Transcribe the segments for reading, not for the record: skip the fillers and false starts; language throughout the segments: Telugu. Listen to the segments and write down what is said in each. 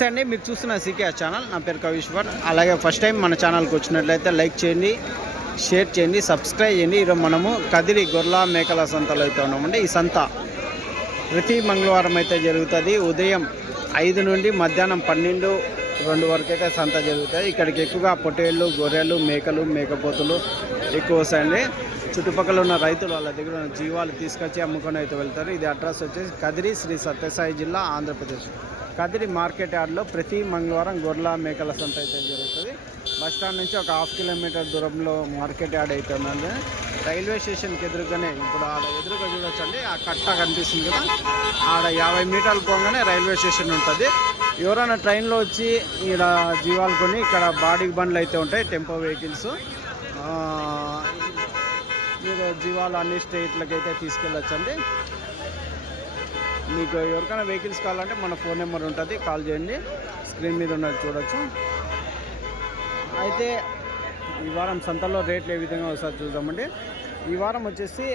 నమస్తే అండి, మీరు చూస్తున్న సీకే ఛానల్. నా పేరు కవిశ్వర్. అలాగే ఫస్ట్ టైం మన ఛానల్కి వచ్చినట్లయితే లైక్ చేయండి, షేర్ చేయండి, సబ్స్క్రైబ్ చేయండి. ఈరోజు మనము కదిరి గొర్రెల మేకల సంతలో అయితే ఉన్నామండి. ఈ సంత ప్రతి మంగళవారం అయితే జరుగుతుంది. ఉదయం 5 నుండి మధ్యాహ్నం 12 వరకు అయితే సంత జరుగుతుంది. ఇక్కడికి ఎక్కువగా పొట్టేళ్ళు, గొర్రెలు, మేకలు, మేకపోతులు ఎక్కువ వస్తాయండి. చుట్టుపక్కల ఉన్న రైతులు వాళ్ళ దగ్గర ఉన్న జీవాలు తీసుకొచ్చి అమ్ముకొని అయితే వెళ్తారు. ఇది అడ్రస్ వచ్చేసి కదిరి, శ్రీ సత్యసాయి జిల్లా, ఆంధ్రప్రదేశ్. కదిరి మార్కెట్ యార్డ్లో ప్రతి మంగళవారం గొర్రెల మేకల సంత అయితే జరుగుతుంది. బస్టాండ్ నుంచి ఒక 1/2 కిలోమీటర్ దూరంలో మార్కెట్ యార్డ్ అయితే ఉందండి. రైల్వే స్టేషన్కి ఎదురుగానే, ఇప్పుడు ఆడ ఎదురుగా చూడొచ్చండి, ఆ కట్ట కనిపిస్తుంది కదా, ఆడ 50 మీటర్లు పోగానే రైల్వే స్టేషన్ ఉంటుంది. ఎవరైనా ట్రైన్లో వచ్చి ఇక్కడ జీవాలు కొని ఇక్కడ బాడీ బండ్లు అయితే ఉంటాయి, టెంపో వెహికల్స్. మీరు జీవాలు అన్ని స్టేట్లకి అయితే తీసుకెళ్ళొచ్చండి. మీకు ఎవరికైనా వెహికల్స్ కావాలంటే మన ఫోన్ నెంబర్ ఉంటుంది, కాల్ చేయండి. స్క్రీన్ మీద ఉన్నది చూడొచ్చు. అయితే ఈ వారం సంతలో రేట్లు ఏ విధంగా వస్తాయో చూద్దామండి. ఈ వారం వచ్చేసి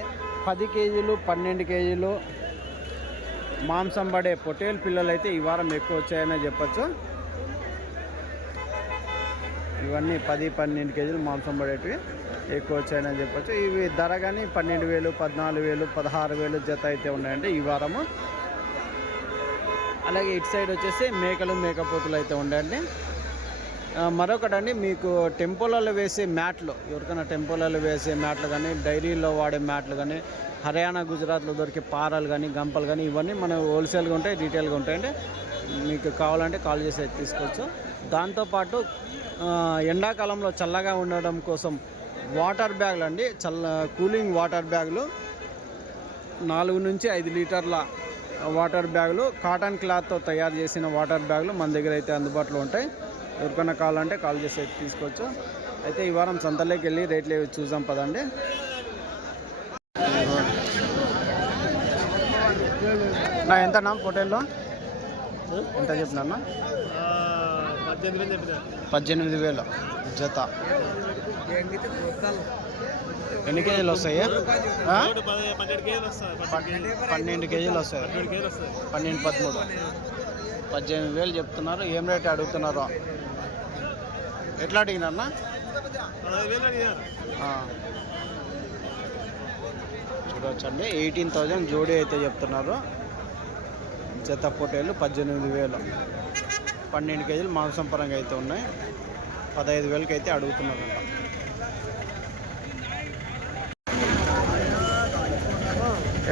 10 కేజీలు, 12 కేజీలు మాంసం పడే పొట్టేలు పిల్లలు అయితే ఈ వారం ఎక్కువ వచ్చాయనే చెప్పచ్చు. ఇవన్నీ 10-12 కేజీలు మాంసం పడేటివి ఎక్కువ వచ్చాయని చెప్పచ్చు. ఇవి ధర కానీ 12,000, 14,000, 16,000 జత అయితే ఉన్నాయండి ఈ వారము. అలాగే ఇటు సైడ్ వచ్చేసి మేకలు, మేకపోతులు అయితే ఉన్నాయండి. మరొకటండి, మీకు టెంపోలలో వేసే మ్యాట్లు, ఎవరికైనా టెంపోలలో వేసే మ్యాట్లు కానీ, డైరీలో వాడే మ్యాట్లు కానీ, హర్యానా, గుజరాత్లో దొరికే పారాలు కానీ, గంపలు కానీ, ఇవన్నీ మన హోల్సేల్గా ఉంటాయి, రీటైల్గా ఉంటాయండి. మీకు కావాలంటే కాల్ చేసి తీసుకోవచ్చు. దాంతోపాటు ఎండాకాలంలో చల్లగా ఉండడం కోసం వాటర్ బ్యాగులు అండి, కూలింగ్ వాటర్ బ్యాగులు 4 నుంచి 5 లీటర్ల వాటర్ బ్యాగులు, కాటన్ క్లాత్తో తయారు చేసిన వాటర్ బ్యాగులు మన దగ్గర అయితే అందుబాటులో ఉంటాయి. ఎవరికైనా కావాలంటే కాల్ చేసి తీసుకోవచ్చు. అయితే ఈ వారం సంతలోకి వెళ్ళి రేట్లు చూద్దాం పదండి. నా ఎంతనా పొట్టేల్లో ఎంత చెప్పినా? 18,000 జత. ఎన్ని కేజీలు వస్తాయి? 12 కేజీలు వస్తాయి. 12, 13, 18,000 చెప్తున్నారు. ఏం రేట్ అడుగుతున్నారు? ఎట్లా అడిగినారన్నా? చూడవచ్చండి, 18,000 జోడీ అయితే చెప్తున్నారు. జత పొట్టేళ్ళు 18,000. 12 కేజీలు మాంసం పరంగా అయితే ఉన్నాయి. 15,000కి అయితే అడుగుతున్నారంట.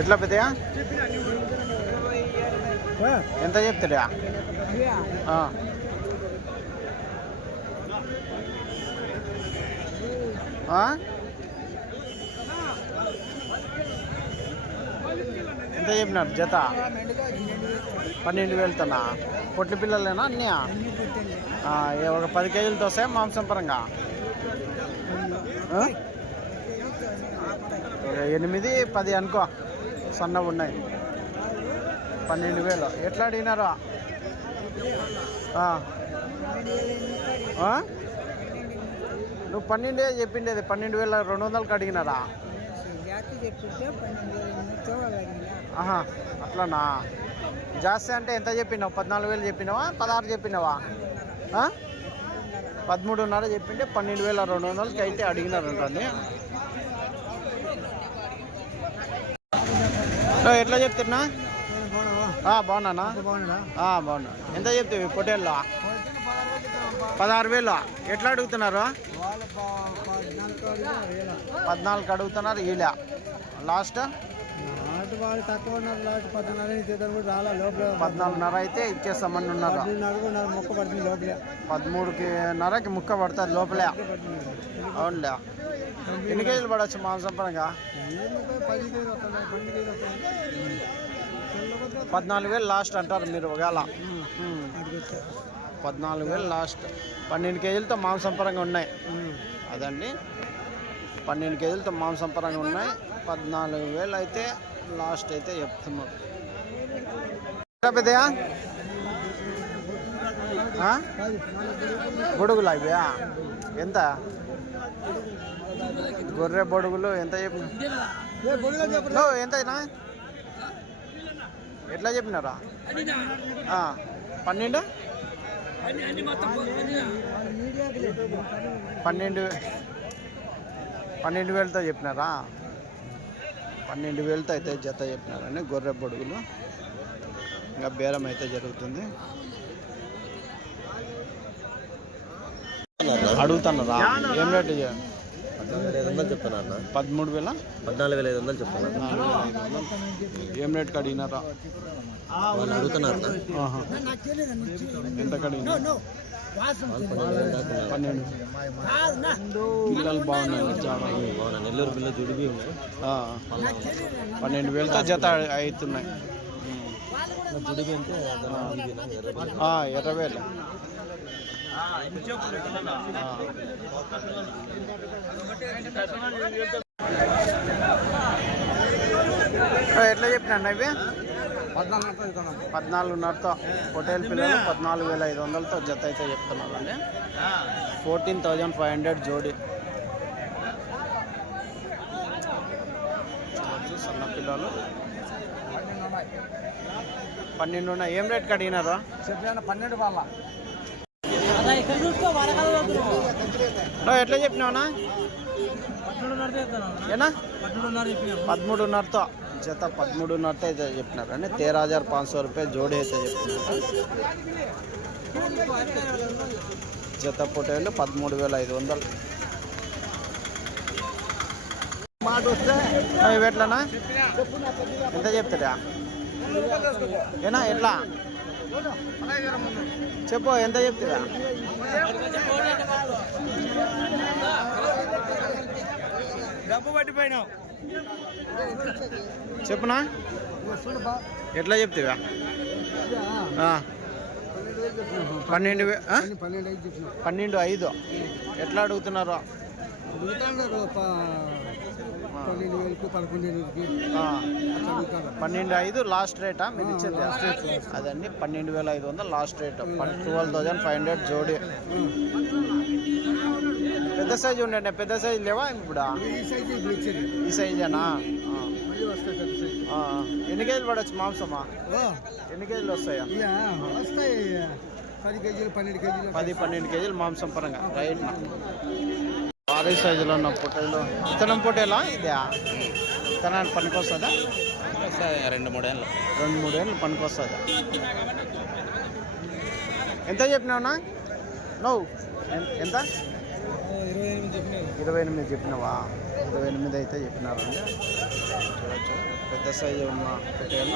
ఎట్లా పెద్దయా? ఎంత చెప్తాడా? ఎంత చెప్పినారు జత? 12,000 తనా? పొట్లి పిల్లలేనా అన్నీ? ఒక 10 కేజీలతో వస్తాయి మాంసం పరంగా? 8, 10 అనుకో, సన్నగా ఉన్నాయి. 12,000 ఎట్లా అడిగినారు? నువ్వు 12 చెప్పిండేది, 12,200కి అడిగినారా? అట్లానా? జాస్తి అంటే ఎంత చెప్పినావు? 14,000 చెప్పినావా? 16 చెప్పినావా? 13.5 చెప్పింటే 12,200కి అయితే అడిగినారంటండి. ఎట్లా చెప్తున్నా? బాగున్నానా? బాగున్నా. ఎంత చెప్తావు పొట్టేళ్ళు? 16,000. ఎట్లా అడుగుతున్నారు? 14కి అడుగుతున్నారు. ఇలా లాస్ట్ 14.5 అయితే ఇచ్చేస్తామని ఉన్నారు. 13.5కి ముక్క పడుతుంది లోపలే. అవునులే. ఎన్ని కేజీలు పడవచ్చు మాంసం పరంగా? 14,000 లాస్ట్ అంటారు మీరు. ఒకవేళ 14,000 లాస్ట్. 12 కేజీలతో మాంసం పరంగా ఉన్నాయి. అదండి, 12 కేజీలతో మాంసం పరంగా ఉన్నాయి. 14,000 అయితే లాస్ట్ అయితే చెప్తున్నారు. పెద్దయా బొడుగులు అవి ఎంత? గొర్రె బొడుగులు ఎంత చెప్పిన? ఎంతైనా ఎట్లా చెప్పినారా? 12 పన్నెండు వేలతో చెప్పినారా? 12,000తో అయితే జత చెప్పినారండి గొర్రె పొడుగులు. ఇంకా బేరం అయితే జరుగుతుంది. అడుగుతున్నారా? ఏం రేటు? 13,500 చెప్తున్నా. 13,000 14,500 చెప్తున్నా. ఏం రేటుకి అడిగినారా? అడుగుతున్నారు. ఎంత కడిగినా? 12. పిల్లలు బాగున్నారు, చాలా నెల్లూరు పిల్లలు జుడిపి 12,000తో జత అవుతున్నాయి. జుడిపి అంటే ఎర్రవేలు. ఎట్లా చెప్పినా ఇవి? 14,500తో హోటల్ పిల్లలు 14,500తో జత అయితే చెప్తున్నారు అండి. 14,500 జోడి. చూడవచ్చు సన్న పిల్లలు 12 ఉన్నాయి. ఏం రేట్ అడిగినారా? 12 వాళ్ళ ఎట్లా చెప్పినావునా? 13,500తో జత 13,500తో అయితే చెప్పినారండి. 13,500 రూపాయలు జోడి అయితే చెప్తున్నారు. జత పొటేళ్ళు 13,500. ఇవి ఎట్లనా? ఎంత చెప్తారా? ఏనా ఎట్లా చెప్పు, ఎంత చెప్తారా? చెప్పునా? ఎట్లా చెప్తావా? 12,500 ఎట్లా అడుగుతున్నారు? 12,500 లాస్ట్ రేటా మీరు ఇచ్చేది? అదండి 12,500 లాస్ట్ రేట్. 12,500 జోడి. పెద్ద సైజు ఉండండి. పెద్ద సైజు లేవా ఇప్పుడు? ఈ సైజేనా? ఎన్ని కేజీలు పడవచ్చు మాంసమా? ఎన్ని కేజీలు వస్తాయా? 10-12 కేజీలు మాంసం పరంగా. రైట్. భారీ సైజులో ఉన్న పొట్టేలు. ఇతనం పొట్టేలా ఇదే? ఇతనానికి పనికి వస్తుందా? 2-3 ఏళ్ళు. 2-3 ఏళ్ళు పనికి వస్తుందా? ఎంత చెప్పినావునా నువ్వు? ఎంత? 28 చెప్పినావా? 28 అయితే చెప్పినారండి. చూడచ్చు పెద్ద సైజు ఉన్న పొట్టేలు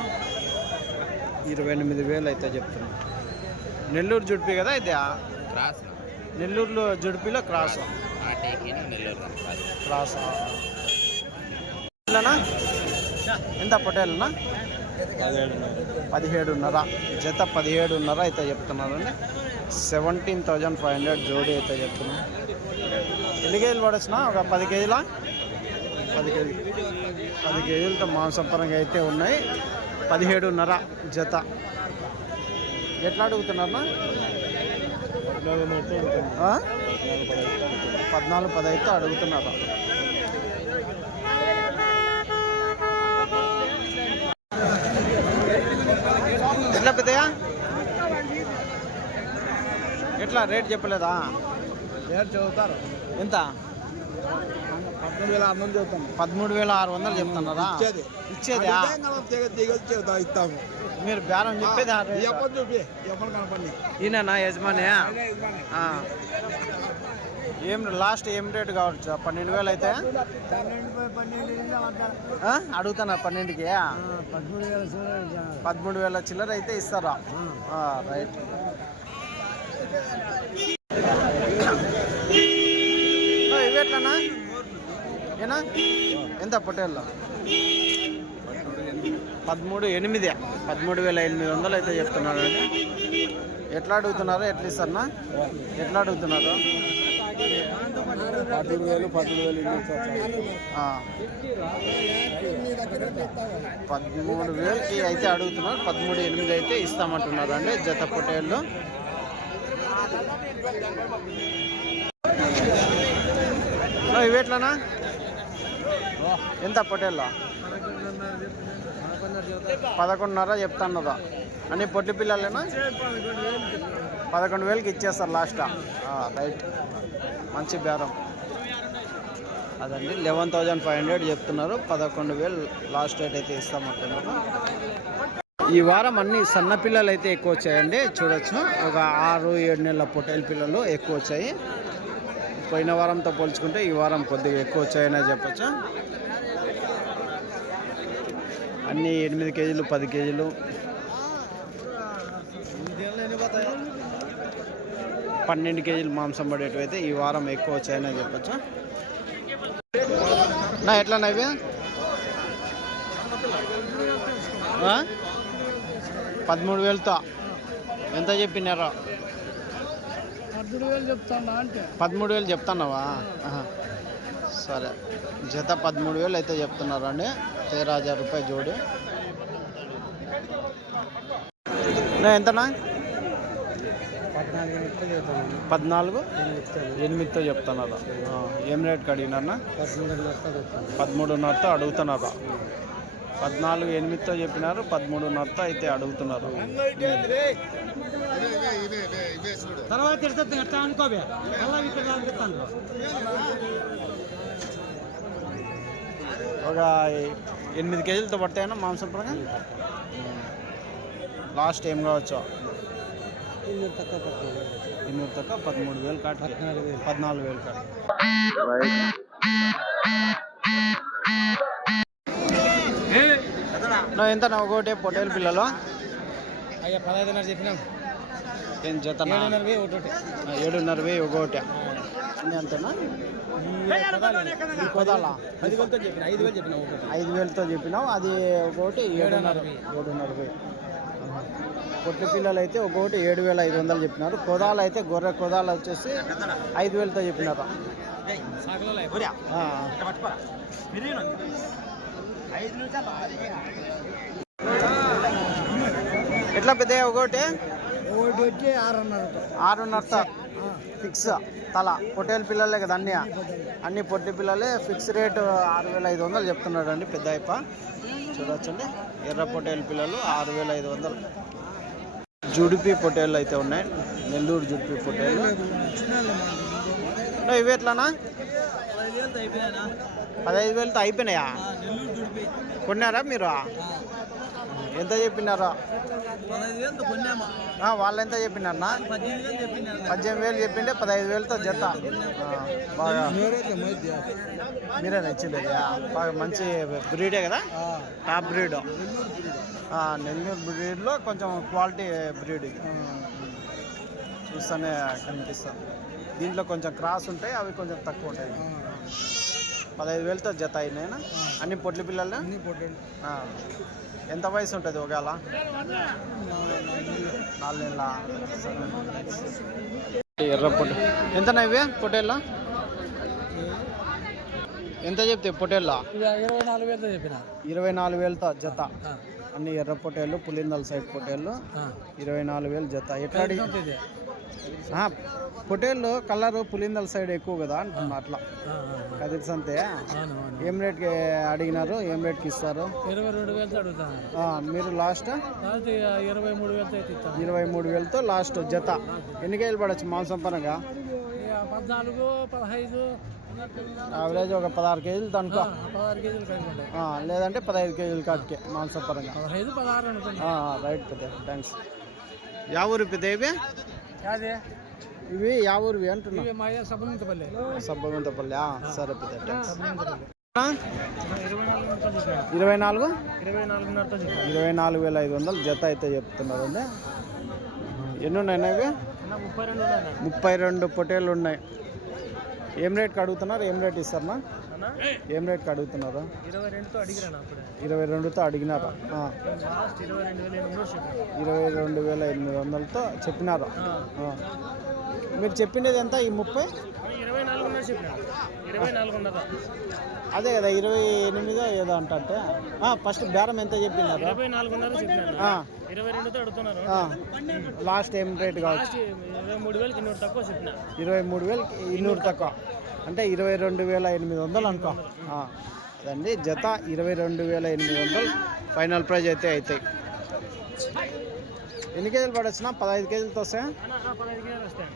28,000 అయితే చెప్తున్నా. నెల్లూరు జుడిపి కదా ఇది? నెల్లూరులో జుడిపిలో క్రాస్. క్రాస్ ఎంత పొట్టేలనా? 17,500 జత. 17,500 అయితే చెప్తున్నారండి. 17,500 జోడి అయితే చెప్తున్నాను. ఎన్ని కేజీలు పడొచ్చునా? ఒక 10 కేజీలా? 10 కేజీలతో మాంసపరంగా అయితే ఉన్నాయి. 17,500 జత. ఎట్లా అడుగుతున్నారా? 14-15 అడుగుతున్నారు. ఎట్లా పెద్దయా? ఎట్లా రేట్ చెప్పలేదా? రేట్ చదువుతారు. ఎంత? 13,600 చెబుతాం. 13,600 చెప్తున్నారా? ఇచ్చేదా? ఇస్తాము. మీరు బేరం చెప్పేది ఈయన యజమాని? ఏం లాస్ట్ ఏం రేటు కావచ్చు? 12,000 అయితే అడుగుతానా? 12కి 13,000 చిల్లర అయితే ఇస్తారా? రైట్. ఇవేట్లనా? ఏనా? ఎంత పొట్టేళ్ళు? 13,800 13,800 అయితే చెప్తున్నారు అండి. ఎట్లా అడుగుతున్నారు? ఎట్లా ఇస్తారన్నా? ఎట్లా అడుగుతున్నారు? 13,000కి అయితే అడుగుతున్నారు. 13,800 అయితే ఇస్తామంటున్నారు అండి జత పొట్టేళ్ళు. ఇవేట్లనా? ఎంత పొట్టేళ్ళ? 11,500 చెప్తున్నదా? అన్ని పొట్టి పిల్లలేనా? 11,000కి ఇచ్చేస్తారు లాస్ట్. రైట్, మంచి బేరం. అదండి 11,500 చెప్తున్నారు. 11,000 లాస్ట్ రేట్ అయితే ఇస్తామంటున్నారు. ఈ వారం అన్ని సన్న పిల్లలు అయితే ఎక్కువ వచ్చాయండి. చూడొచ్చు, ఒక 6-7 నెలల పొట్టేలు పిల్లలు ఎక్కువ వచ్చాయి. పోయిన వారంతో పోల్చుకుంటే ఈ వారం కొద్దిగా ఎక్కువ వచ్చాయనే చెప్పచ్చు. అన్నీ 8 కేజీలు 10 కేజీలు 12 కేజీలు మాంసం పడేటివి అయితే ఈ వారం ఎక్కువ వచ్చాయనే చెప్పచ్చు. నా ఎట్లా నవ్వి 13,000తో ఎంత చెప్పినారో? 13,000 చెప్తున్నావా? సరే, జత 13,000 అయితే చెప్తున్నారండి. 13,000 రూపాయలు జోడి. ఎంతనా? 14,800 చెప్తున్నారా? ఏం రేట్కి అడిగినారా? 13,500తో అడుగుతున్నారా? 14,800తో చెప్పినారు, 13,500తో అయితే అడుగుతున్నారు. ఒక 8 కేజీలతో పడతాయన్నా మాంసం పరంగా? లాస్ట్ ఏం కావచ్చు? 200 తక్కువ 13,000 కాటు, 14,000 కాటు. ఎంత ఒకటి పొట్టేలు పిల్లలు? 15,500 చెప్పినాం. ఏం జత? 7,500 ఒకటి. అంతేనా? కోదాలా 10,000తో చెప్పిన, 5,000 చెప్పినా. 5,000తో చెప్పినావు. అది ఒకటి 7,500. పొట్టి పిల్లలు అయితే ఒకటి 7,500 చెప్పినారు. కోదాలు అయితే గొర్రె కోదాలు వచ్చేసి 5,000తో చెప్పినారు. ఎట్లా పెద్ద ఒకటి? 6,500 ఫిక్స్ తల. పొట్టేలు పిల్లలే కదా అన్ని పొట్టి పిల్లలే. ఫిక్స్ రేటు 6,500 చెప్తున్నాడు అండి పెద్ద అయిప. చూడొచ్చండి, ఎర్ర పొట్టేలు పిల్లలు 6,500. జుడిపి పొట్టేళ్ళు అయితే ఉన్నాయి, నెల్లూరు జుడిపి పొట్టేళ్ళు. ఇవి ఎట్లానా? 15,000తో అయిపోయినాయా? కొన్నారా మీరు? ఎంత చెప్పినారా? వాళ్ళు ఎంత చెప్పినారన్నా? 18,000 చెప్పిండే 15,000తో జత. బాగా మీరేనా ఇచ్చింది? బాగా మంచి బ్రీడే కదా, టాప్ బ్రీడ్. నెల్లూరు బ్రీడ్లో కొంచెం క్వాలిటీ బ్రీడ్ ఇది. చూస్తూనే కనిపిస్తుంది. దీంట్లో కొంచెం క్రాస్ ఉంటాయి, అవి కొంచెం తక్కువ ఉంటాయి. 15,000తో జత అయినాయినా? అన్ని పొట్లి పిల్లలు. ఎంత వయసు ఉంటుంది ఒకవేళ? 4 నెలల. ఎర్ర పొట్టు ఎంతనా ఇవి పొట్టేళ్ళ? ఎంత చెప్తే పొట్టేళ్ళ? 24,000 చెప్పిన. 24,000తో జత. అన్ని ఎర్ర పొట్టేళ్ళు, పులిందల సైడ్ పొట్టేళ్ళు 24,000 జత. ఎట్లా పొట్టేళ్ళు కలరు పులిందల సైడ్ ఎక్కువ కదా అంటున్నా. అట్లా కదిరి సంతే. ఏం రేట్కి అడిగినారు? ఏం రేట్కి ఇస్తారు? 22,000 అడుగుతాను. మీరు లాస్ట్ 23,000తో లాస్ట్ జత. ఎన్ని కేజీలు పడవచ్చు మాంసం పరంగా? 14, 15. యావరేజ్ ఒక 16 కేజీలు అనుకో. 16 కేజీలు కలిపి, లేదంటే 15 కేజీలు కాటికే మాంసం పరంగా. 15, 16 అనుకోండి. రైట్ పెద్ద, థ్యాంక్స్. యా ఊరు పెద్ద ఇవి? ఇవి యా ఊరివి అంటున్నా? సబ్బగుంతపల్లి. సబ్బగుంతపల్లి. సరే పెద్ద, థ్యాంక్స్. 24,500 జత అయితే చెప్తున్నారు అండి. ఎన్ని ఉన్నాయి ఇవి? 32 పొట్టేళ్ళు ఉన్నాయి. ఏం రేట్కి అడుగుతున్నారు? ఏం రేట్ ఇస్తారన్నా? ఏం రేట్కి అడుగుతున్నారు? 22తో అడిగినారా? 22,800తో చెప్పినారు. మీరు చెప్పినది ఎంత? ఈ 30? అదే కదా 28 ఏదో అంటే. ఫస్ట్ బేరం ఎంత చెప్పినారు? 22,000 లాస్ట్ ఏం రేట్ కావచ్చు? 23,200 తక్కువ అంటే 22,800 అనుకో. అదండి జత 22,800 ఫైనల్ ప్రైజ్ అయితే అవుతాయి. ఎన్ని కేజీలు పడొచ్చునా? 15 కేజీలతో వస్తాయా? 15 కేజీలు వస్తాయి.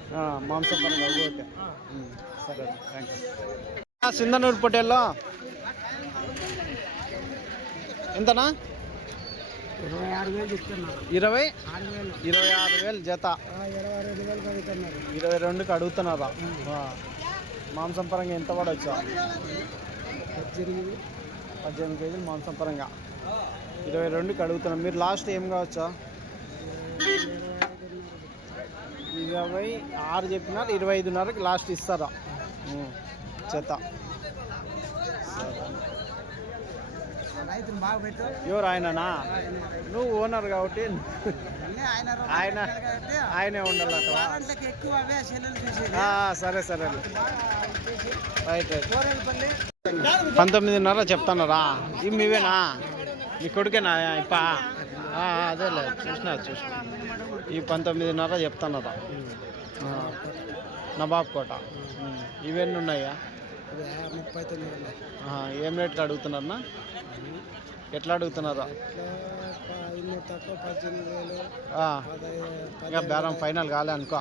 మాంసం పరంగా ఒకటి. సరే థ్యాంక్స్. సింధనూరు పొట్టేల్లో ఎంతనా? 26,000 చెప్తున్నారు. 26,000 జత. 22,000 అడుగుతున్నారు. 22కి అడుగుతున్నారా? మాంసం పరంగా ఎంత పడవచ్చా? 18 కేజీలు మాంసం పరంగా 22కి అడుగుతున్నాం. మీరు లాస్ట్ ఏం కావచ్చా? 26 చెప్పినారు, 25.5కి లాస్ట్ ఇస్తారా జత? ఎవరు ఆయననా? నువ్వు ఓనర్ కాబట్టి ఆయనే ఉండాలట. సరే సరే రైట్ రైట్. 19.5 చెప్తున్నారా? ఇవి మీవేనా? మీ కొడుకేనా ఇప్ప? అదేలే చూసినా. ఈ 19.5 చెప్తున్నారా? నవాబ్ కోట. ఇవన్నీ ఉన్నాయా? 39,000. ఏం రేట్లు అడుగుతున్నారన్నా? ఎట్లా అడుగుతున్నారా? తక్కువ 18,000. ఇంకా బేరం ఫైనల్ కాలే అనుకో.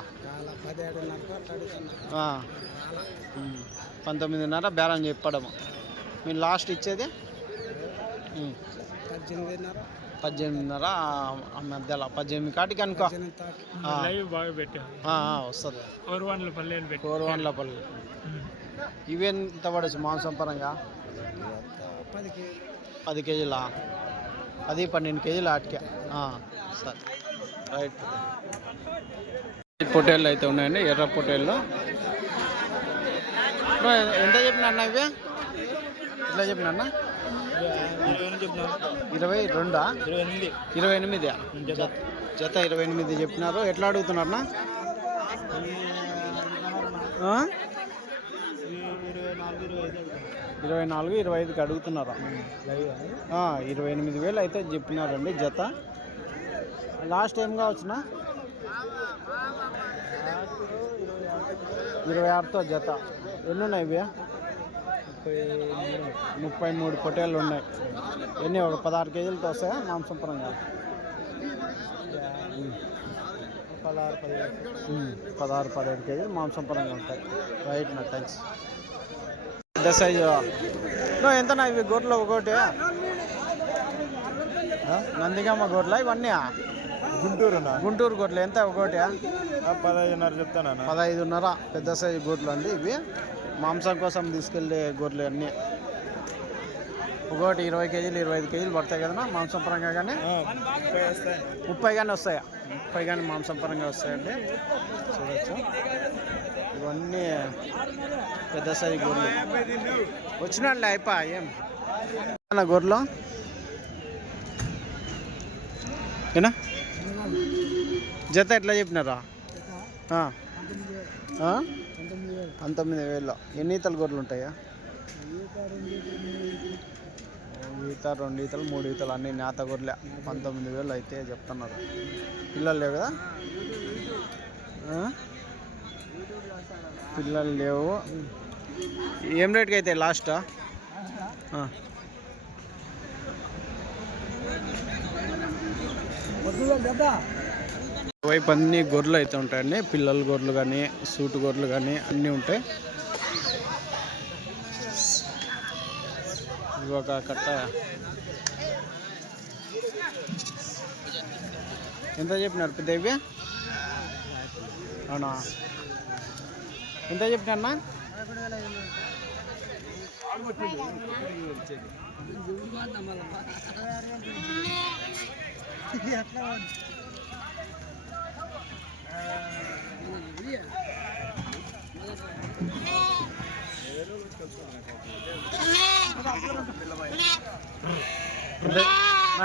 19.5 బేరం చెప్పడము. మీరు లాస్ట్ ఇచ్చేది 18.5 మధ్యలో 18 కాటికి అనుకో. వస్తుంది. కోరవాన్లపల్లి. ఇవి ఎంత పడచ్చు మాంసం పరంగా? 10 కేజీలా? 12 కేజీలు ఆటికే. సరే రైట్. పొట్టేళ్ళు అయితే ఉన్నాయండి, ఎర్ర పొట్టేళ్ళు. ఎంత చెప్పినా అన్న ఇవి? ఎట్లా చెప్పినా అన్న? 22? 28 జత 28 చెప్పినారు. ఎట్లా అడుగుతున్నారన్నా? 24, 25కి అడుగుతున్నారా? 28,000 అయితే చెప్పినారండి జత. లాస్ట్ ఏం కావచ్చునా? 26తో జత. ఎన్ని ఉన్నాయి ఇవి? 33 పొట్టేళ్ళు ఉన్నాయి. ఎన్ని? ఒక 16 కేజీలతో వస్తాయా మాంసం పరంగా? 16-17 కేజీలు మాంసం పరంగా ఉంటాయి. రైట్ నా థ్యాంక్స్. పెద్ద సైజు ఎంతనా ఇవి? గొర్రెలు ఒకటి నందిగామ గొర్రెల ఇవన్నీ? గుంటూరు గొర్రెలు ఎంత ఒకటి? 15.5 చెప్తాను. 15.5 పెద్ద సైజు గొర్రెలు అండి ఇవి. మాంసం కోసం తీసుకెళ్ళే గొర్రెలు అన్నీ. ఒకటి 20 కేజీలు 25 కేజీలు పడతాయి కదన్నా మాంసం పరంగా? కానీ 30 కానీ వస్తాయా? 30 కానీ మాంసం పరంగా వస్తాయండి. చూడొచ్చు ఇవన్నీ పెద్ద సైజు గొర్రెలు. వచ్చినాడులే అయిపో. ఏం గొర్రెలు ఏనా? జత ఎట్లా చెప్పినారా? 19,000. ఎన్ని ఈతలు గొర్రెలు ఉంటాయా? ఈత, 2 ఈతలు, 3 ఈతలు అన్ని నేత గొర్రెలే. 19,000 అయితే చెప్తున్నారు. పిల్లలు లేవు కదా? పిల్లలు లేవు. ఏం రేట్కి అయితే లాస్టా? వైపు అన్ని గొర్రెలు అయితే ఉంటాయండి. పిల్లల గొర్రెలు కానీ, సూటు గొర్రెలు కానీ అన్నీ ఉంటాయి. ఇవి ఒక కట్ట ఎంత చెప్పినారు? పెద్ద ఇవి అవునా? ఎంత చెప్పినా?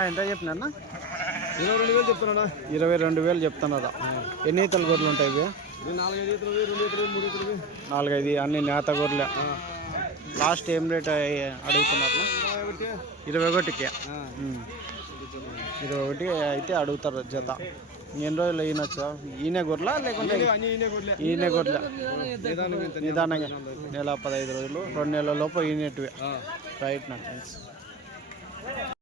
ఎంత చెప్పినా? 22,000 చెప్తానా? 22,000 చెప్తున్నారా? ఎన్ని ఈతల గొర్రెలు ఉంటాయి ఇవి? 4-5 ఈతలు, 2 ఈతలు, 3 ఈతలు. 4-5 అన్ని నేత గొర్రెలే. లాస్ట్ ఏం రేట్ అడుగుతున్నారు? 21కి. 21 అయితే అడుగుతారు జత. ఎన్ని రోజులు ఈయనొచ్చా? ఈయన గొర్రెలా లేకుంటే? ఈయన గొర్రెల నిదానంగా నెల 15 రోజులు 2 నెలల లోపు ఈయనటివి. రైట్ నా థ్యాంక్స్.